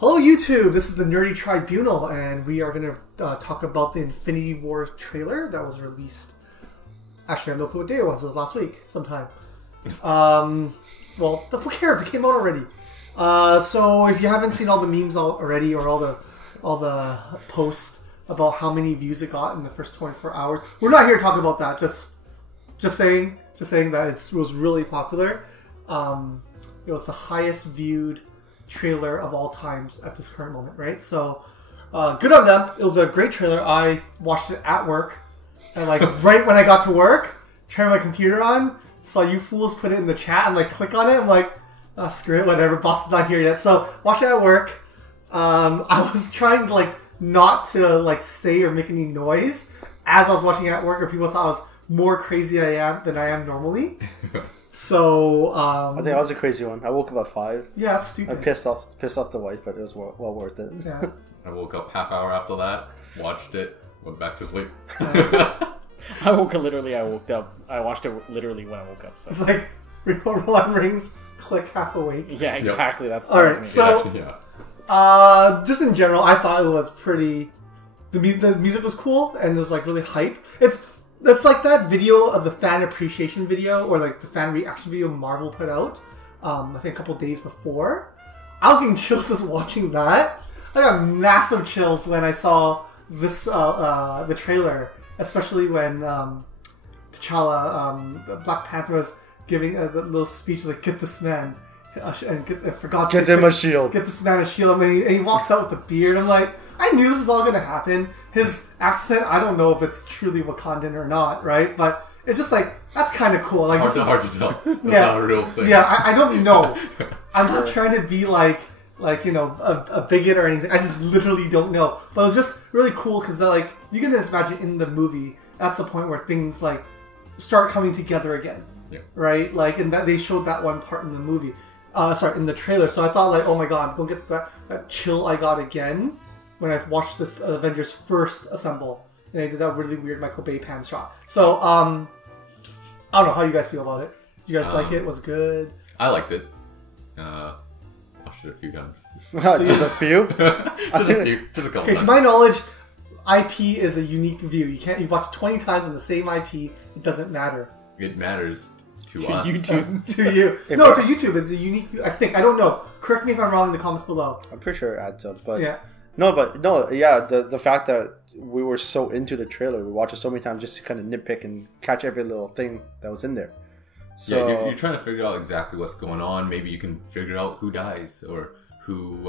Hello YouTube, this is the Nerdy Tribunal, and we are going to talk about the Infinity War trailer that was released. Actually, I have no clue what day it was last week, sometime. Well, who cares? It came out already. So if you haven't seen all the memes already, or all the posts about how many views it got in the first 24 hours, we're not here to talk about that. Just saying that it was really popular. It was the highest viewed trailer of all times at this current moment, right? So good on them. It was a great trailer. I watched it at work, and right when I got to work, turned my computer on, saw you fools put it in the chat, and click on it. I'm like, oh, screw it, whatever. Boss is not here yet. So watched it at work. I was trying to not to say or make any noise as I was watching it at work, or people thought I was more crazy than I am normally. So I think I was a crazy one. I woke up at 5. Yeah, that's stupid. I pissed off the wife, but it was well worth it. Yeah. I woke up half hour after that, watched it, went back to sleep. I woke up. I watched it literally when I woke up. So it's roll on rings, click, half awake. Yeah, exactly. Yep. That's all right. So just in general, I thought it was pretty. The music was cool and it was really hype. It's like that video of the fan appreciation video, or the fan reaction video Marvel put out, I think a couple days before. I was getting chills just watching that. I got massive chills when I saw this the trailer, especially when T'Challa, the Black Panther, was giving the little speech get this man, and get him a shield. Get this man a shield, and he walks out with the beard. I'm like, I knew this was all going to happen. His accent, I don't know if it's truly Wakandan or not, right? But it's just that's kind of cool. Hard to tell. That's not a real thing. Yeah, I don't know. I'm not trying to be a bigot or anything. I just literally don't know. But it was just really cool because you can just imagine in the movie, that's the point where things start coming together again, right? And that they showed that one part in the movie. In the trailer. So I thought oh my god, I'm gonna get that chill I got again when I watched this Avengers first assemble, and they did that really weird Michael Bay pan shot. So I don't know how you guys feel about it. Did you guys like it? Was it good? I liked it. Watched it a few times. Just a few? Just a few. Just a couple. Okay, to my knowledge, IP is a unique view. You watch 20 times on the same IP, it doesn't matter. It matters to us. YouTube. To you. No, to YouTube. It's a unique view. I think. I don't know. Correct me if I'm wrong in the comments below. I'm pretty sure it adds up, but yeah. The fact that we were so into the trailer, we watched it so many times just to kind of nitpick and catch every little thing that was in there. So you're trying to figure out exactly what's going on. Maybe you can figure out who dies, or who's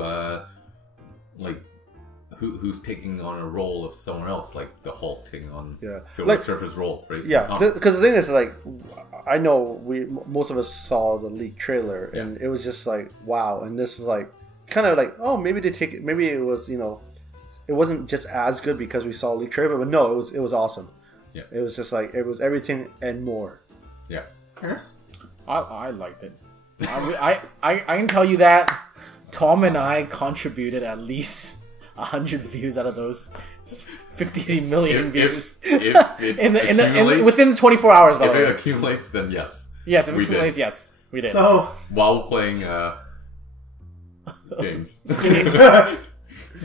taking on a role of someone else, like the Hulk taking on Silver Surfer's role, right? Yeah, because the thing is, I know most of us saw the leaked trailer, and it was just wow, and this is kind of oh, maybe they take it. Maybe it was it wasn't just as good because we saw a leaked trailer, but no, it was awesome. Yeah, it was just it was everything and more. Yeah, I liked it. I can tell you that Tom and I contributed at least 100 views out of those 50 million views within 24 hours. By the way, if it accumulates, then yes. Yes, if it accumulates, yes, we did. So while playing games.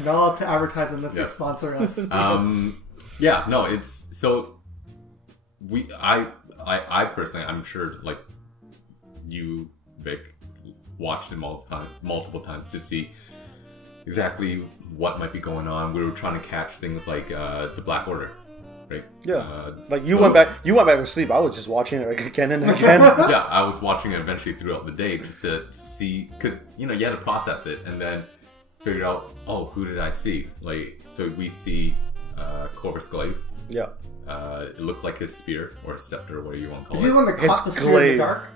Not to advertise unless they sponsor us. It's so I personally, I'm sure you, Vic, watched it multiple times to see exactly what might be going on. We were trying to catch things like the Black Order, right? Yeah. You went back to sleep. I was just watching it again and again. Yeah, I was watching it eventually throughout the day just to see, because you had to process it and then figure out, who did I see? So we see Corvus Glaive. Yeah. It looked like his spear or scepter, whatever you want to call it. Is he the one that caught the spear in the dark?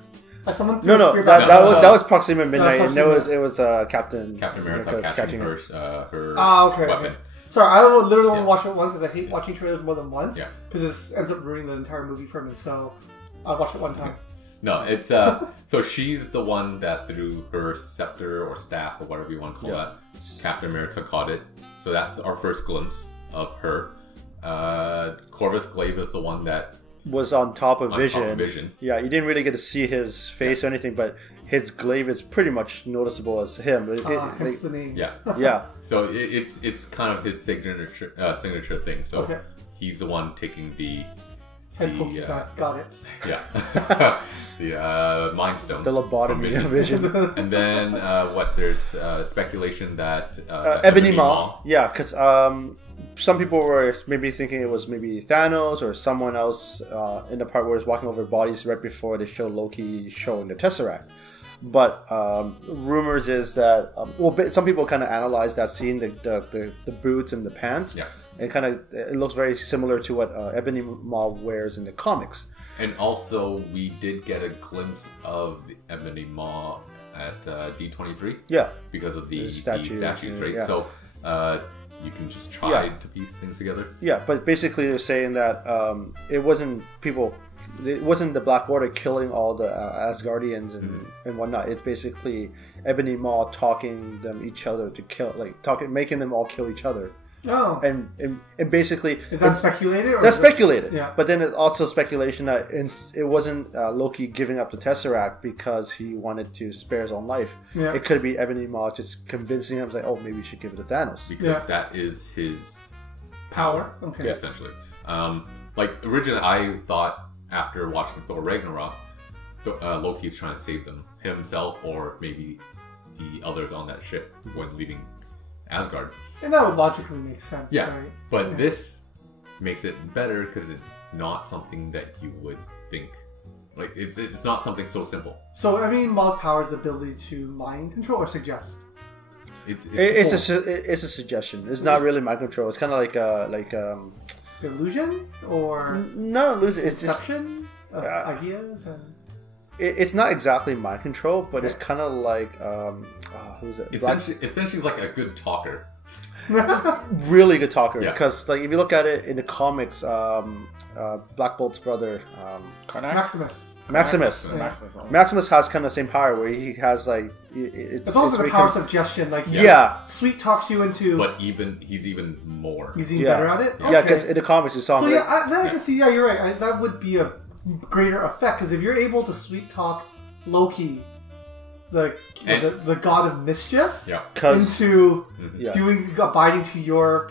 Someone threw a spear back that was Proxima Midnight, and it was Captain America catching her weapon. Okay. Sorry, I literally want to watch it once because I hate watching trailers more than once. Yeah. Because it ends up ruining the entire movie for me. So I watched it one time. No, it's so she's the one that threw her scepter or staff or whatever you want to call that. Captain America caught it. So that's our first glimpse of her. Corvus Glaive is the one that was on top of Vision. Yeah, you didn't really get to see his face or anything, but his glaive is pretty much noticeable as him. Hence the name. Yeah. Yeah. So it's kind of his signature thing. So Okay. he's the one taking the Head poking back. Got it. yeah the Mind Stone. The lobotomy from of Vision. And then there's speculation that Ebony Maw. Yeah, because some people were maybe thinking it was maybe Thanos or someone else in the part where he's walking over bodies right before they show Loki showing the Tesseract. But rumors is that some people kind of analyze that scene, the boots and the pants. Yeah. And it looks very similar to what Ebony Maw wears in the comics. And also, we did get a glimpse of the Ebony Maw at D23. Yeah. Because of the statues, right? yeah. So you can just try to piece things together. Yeah, but basically they're saying that it wasn't the Black Order killing all the Asgardians and whatnot. It's basically Ebony Maw talking them each other to kill, making them all kill each other. Oh. And basically... Is that speculated? Or that's speculated. Yeah. But then it's also speculation that it wasn't Loki giving up the Tesseract because he wanted to spare his own life. Yeah. It could be Ebony Maw just convincing him, like, oh, maybe we should give it to Thanos. Because that is his power. Okay. Essentially. Originally, I thought after watching Thor Ragnarok, Loki's trying to save them himself or maybe the others on that ship when leaving Asgard. And that would logically make sense, yeah. right? But this makes it better because it's not something that you would think. Like, it's not something so simple. So, I mean, Maw's power is the ability to mind control or suggest? It's a suggestion. It's not really mind control. It's kind of like illusion or no illusion. It's perception of ideas and. It's not exactly mind control, but it's kind of like who's it? Essentially, he's like a good talker. Really good talker. Yeah. Because if you look at it in the comics, Black Bolt's brother, Maximus has kind of the same power where he has it's also the power of suggestion. Sweet talks you into. But he's even more. He's even better at it. Yeah, because in the comics you saw him. So I can see. Yeah, you're right. That would be a greater effect because if you're able to sweet talk Loki, the god of mischief, into abiding to your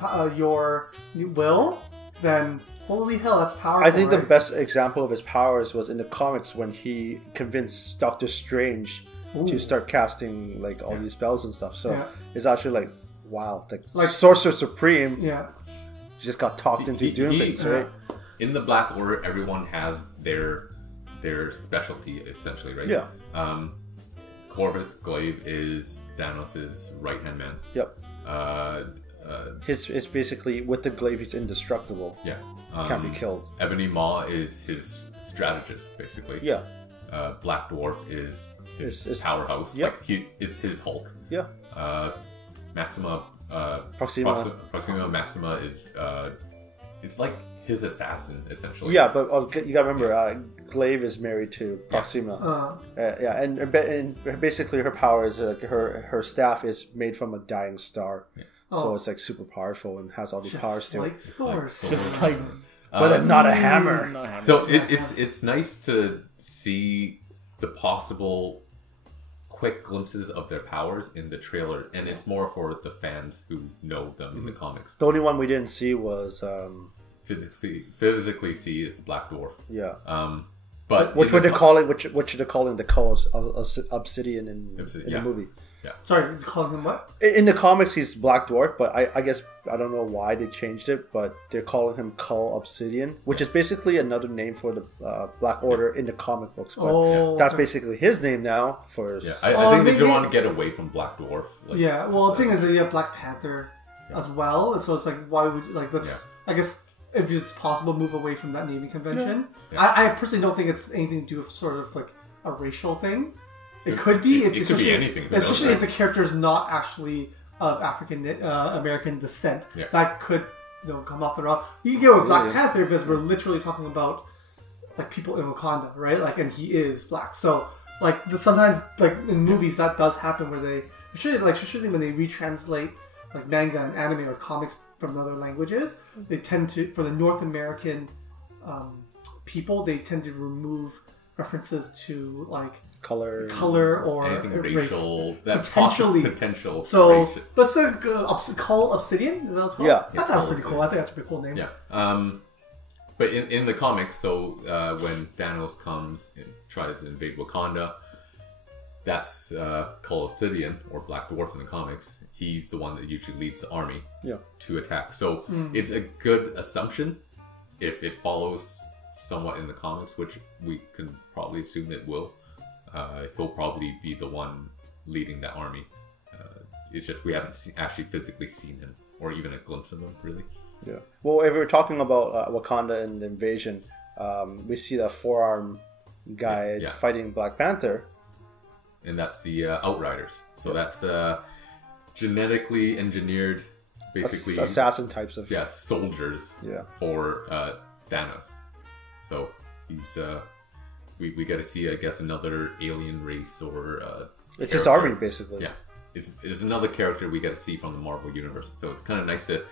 will, then holy hell, that's powerful. I think the best example of his powers was in the comics when he convinced Doctor Strange to start casting all these spells and stuff. So it's actually wow, like Sorcerer Supreme. Yeah, just got talked into doing things, right? In the Black Order, everyone has their specialty, essentially, right? Yeah. Corvus Glaive is Thanos' right-hand man. Yep. It's basically, with the glaive, he's indestructible. Yeah. Can't be killed. Ebony Maw is his strategist, basically. Yeah. Black Dwarf is his powerhouse. Yep. He is his Hulk. Yeah. Maxima... Proxima Maxima is... it's like his assassin, essentially. Yeah, but you gotta remember, Glaive is married to Proxima. And basically her power is her staff is made from a dying star, so it's super powerful and has all these powers too. But not a hammer. So it's nice to see the possible quick glimpses of their powers in the trailer, and it's more for the fans who know them in the comics. The only one we didn't see was. Physically see is the Black Dwarf. Yeah. But what they're calling the Cull of Obsidian in the movie. Yeah. Sorry, you're calling him what? In the comics, he's Black Dwarf, but I guess I don't know why they changed it, but they're calling him Cull Obsidian, which is basically another name for the Black Order in the comic books. But that's basically his name now. I think they just want to get away from Black Dwarf. The thing is that you have Black Panther as well, so it's why would I guess. If it's possible, move away from that naming convention. Yeah. I personally don't think it's anything to do with sort of a racial thing. It could be. It could be anything. Especially if the character is not actually of African American descent. Yeah. That could come off the wrong. You can go with Black Panther because we're literally talking about people in Wakanda, right? And he is black. So sometimes in movies that does happen where they especially when they retranslate manga and anime or comics from other languages, they tend to, for the North American people, they tend to remove references to color, or anything race. racial, that Potentially. potential. So, racial. but it's like Call Obsidian. Is that what it's called? Yeah. That sounds pretty cool. I think that's a pretty cool name. Yeah. But in the comics, so when Thanos comes and tries to invade Wakanda, that's Cull Obsidian, or Black Dwarf in the comics. He's the one that usually leads the army to attack. So it's a good assumption if it follows somewhat in the comics, which we can probably assume it will. He'll probably be the one leading that army. It's just we haven't actually physically seen him, or even a glimpse of him, really. Yeah. Well, if we're talking about Wakanda and the invasion, we see the four-arm guy fighting Black Panther. And that's the Outriders. So that's genetically engineered, basically assassin types of soldiers for Thanos. So he's we get to see, I guess, another alien race or it's his army, basically. Yeah, it's another character we get to see from the Marvel universe. So it's kind of nice that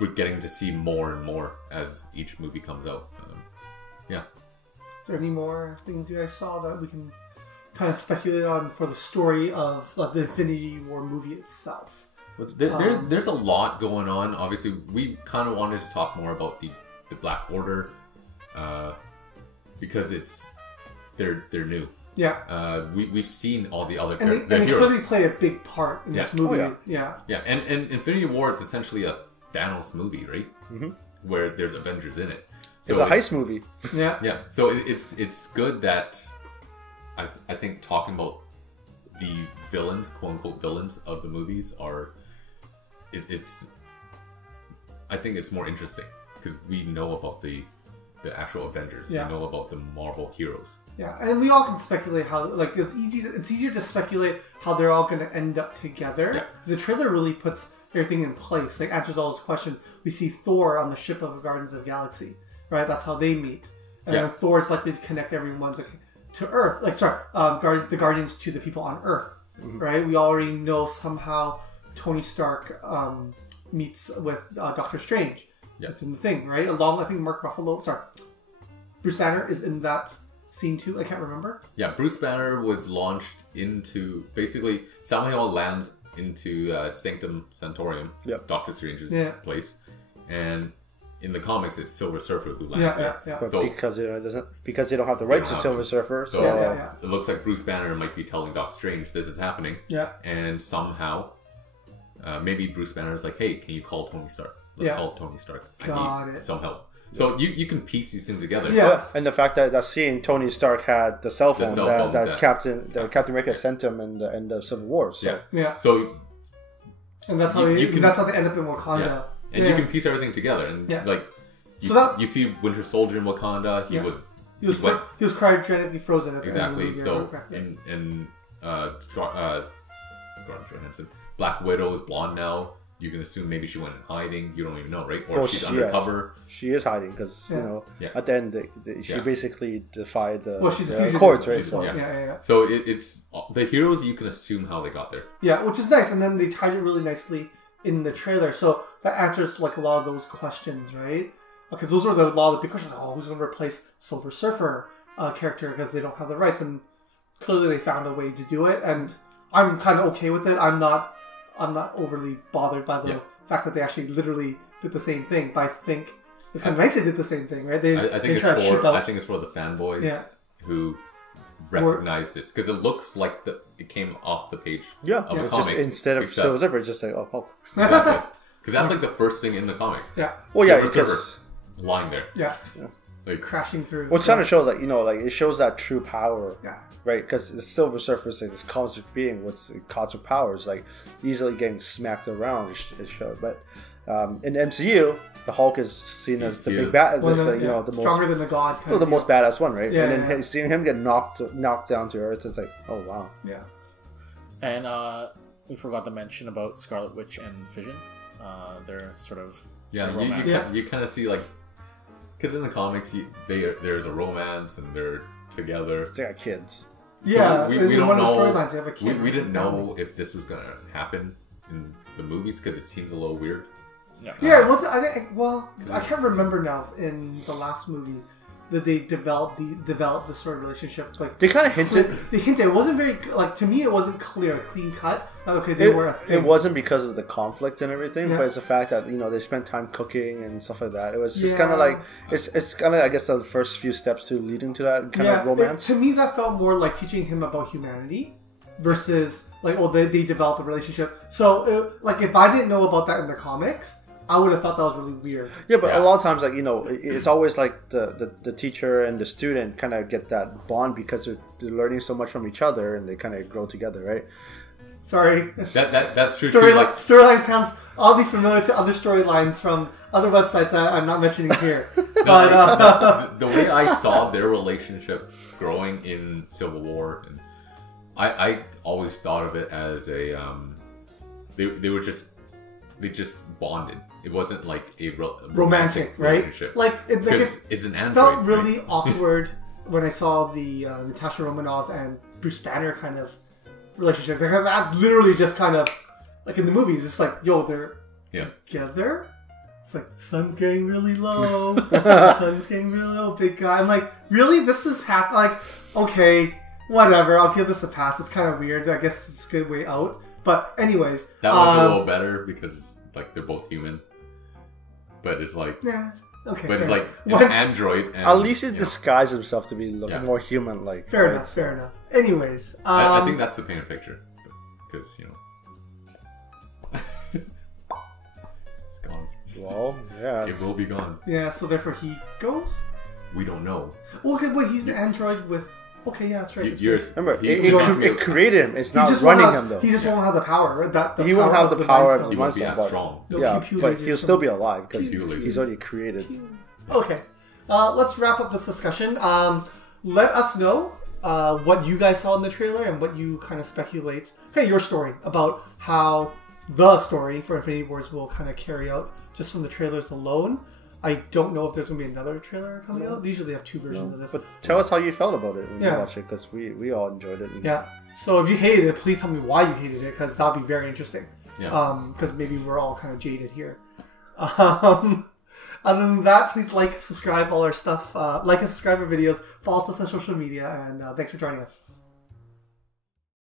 we're getting to see more and more as each movie comes out. Yeah. Is there any more things you guys saw that we can kind of speculate on for the story of the Infinity War movie itself? There's a lot going on. Obviously, we kind of wanted to talk more about the Black Order because they're new. Yeah. We've seen all the other characters. And they clearly play a big part in this movie. Oh, yeah. And Infinity War is essentially a Thanos movie, right? Mm-hmm. Where there's Avengers in it. So it's a heist movie. Yeah. Yeah. So it's good that I think talking about the villains, quote unquote villains of the movies I think it's more interesting because we know about the actual Avengers. Yeah. We know about the Marvel heroes. Yeah, and we all can speculate how it's easier to speculate how they're all going to end up together because the trailer really puts everything in place, like answers all those questions. We see Thor on the ship of the Guardians of the Galaxy, right? That's how they meet, and then Thor's likely to connect everyone to Earth. The Guardians to the people on Earth, right? We already know somehow Tony Stark meets with Doctor Strange. That's in the thing, right? I think Bruce Banner is in that scene too. I can't remember. Yeah, Bruce Banner was launched into basically somehow lands into Sanctum Sanctorum, Doctor Strange's place, and in the comics it's Silver Surfer who lands there. But so, because they don't have the rights to Silver Surfer, so it looks like Bruce Banner might be telling Doctor Strange this is happening. Yeah, and somehow maybe Bruce Banner is like, hey, can you call Tony Stark? Let's call Tony Stark. I need some help. So you can piece these things together. Yeah, and the fact that scene, Tony Stark had the cell phone that Captain America sent him in the end of Civil War. So. So, and that's how that's how they end up in Wakanda. Yeah. And you can piece everything together, and you see Winter Soldier in Wakanda. He was cryogenically frozen at the exactly. End of the so in Scarlett Johansson, Black Widow is blonde now. You can assume maybe she went in hiding. You don't even know, right? Or she's undercover. She is hiding because at the end she basically defied the the courts, right? So it's the heroes. You can assume how they got there. Yeah, which is nice, and then they tied it really nicely in the trailer. So that answers a lot of those questions, right? Because those are a lot of the big questions. Oh, who's going to replace Silver Surfer character because they don't have the rights? And clearly they found a way to do it, and I'm kind of okay with it. I'm not overly bothered by the fact that they actually literally did the same thing. But I think it's kind of nice they did the same thing, right? I think it's for the fanboys who recognize this because it looks like it came off the page of the comic. Just instead of Silver Surfer, just like Hulk. Exactly. Because that's like the first thing in the comic. Yeah. Well, Silver Surfer lying there. Yeah. Like crashing through. Which kind of shows it shows that true power. Yeah. Right, because the Silver Surfer is this cosmic being with cosmic powers, easily getting smacked around. It showed, but in the MCU, the Hulk is seen as the big bad, the most stronger than the god. The most badass one, right? Yeah, and then seeing him get knocked down to earth, it's like, oh wow. Yeah. And we forgot to mention about Scarlet Witch and Vision. They're sort of you kind of see because in the comics there's a romance and they're together. They got kids. Yeah, so we don't know. They have a kid, we didn't know if this was going to happen in the movies because it seems a little weird. Yeah. I can't remember now in the last movie that they developed this sort of relationship. Like They kind of hinted. They hinted. It wasn't very like to me. It wasn't clear, clean cut. Okay, they were. A thing. It wasn't because of the conflict and everything, Yeah. but it's the fact that they spent time cooking and stuff like that. It was just Yeah. kind of like it's kind of I guess the first few steps to leading to that kind of romance. To me, that felt more like teaching him about humanity versus like they develop a relationship. So like if I didn't know about that in the comics, I would have thought that was really weird. Yeah, but a lot of times, like it's always like the teacher and the student kind of get that bond because they're learning so much from each other and they kind of grow together, right? Sorry. That's true too. Like, storylines sounds oddly familiar to other storylines from other websites that I'm not mentioning here. But the way I saw their relationship growing in Civil War, and I always thought of it as a they just bonded. It wasn't like a romantic, right? relationship. Like it's an android. Felt really awkward when I saw the Natasha Romanoff and Bruce Banner kind of relationship. Like that literally just kind of like in the movies, it's like they're together. It's like the sun's getting really low. The sun's getting really low, big guy. I'm like, really? This is like okay, whatever. I'll give this a pass. It's kind of weird. I guess it's a good way out. But anyways, that was a little better because like they're both human, but it's like okay. But it's like an android. And, at least he disguised himself to be looking more human-like. Fair enough. Fair enough. Anyways, I think that's the painted picture because it's gone. Well, yeah, it will be gone. Yeah, so therefore he goes. We don't know. Well, okay, wait, he's an android with. Okay, yeah, that's right. Remember, it created him. It's not running him though. He just won't have the power, right? He won't have the power of the He won't be as strong. Yeah, but he'll still be alive because he's already created. Okay, let's wrap up this discussion. Let us know what you guys saw in the trailer and what you kind of speculate. Your story about how the story for Infinity Wars will kind of carry out just from the trailers alone. I don't know if there's going to be another trailer coming out. They usually have two versions of this. But tell us how you felt about it when you watched it, because we all enjoyed it. Yeah. So if you hated it, please tell me why you hated it, because that'll be very interesting. Yeah. Because maybe we're all kind of jaded here. Other than that, please like, subscribe, all our stuff. Like and subscribe our videos. Follow us on social media, and thanks for joining us.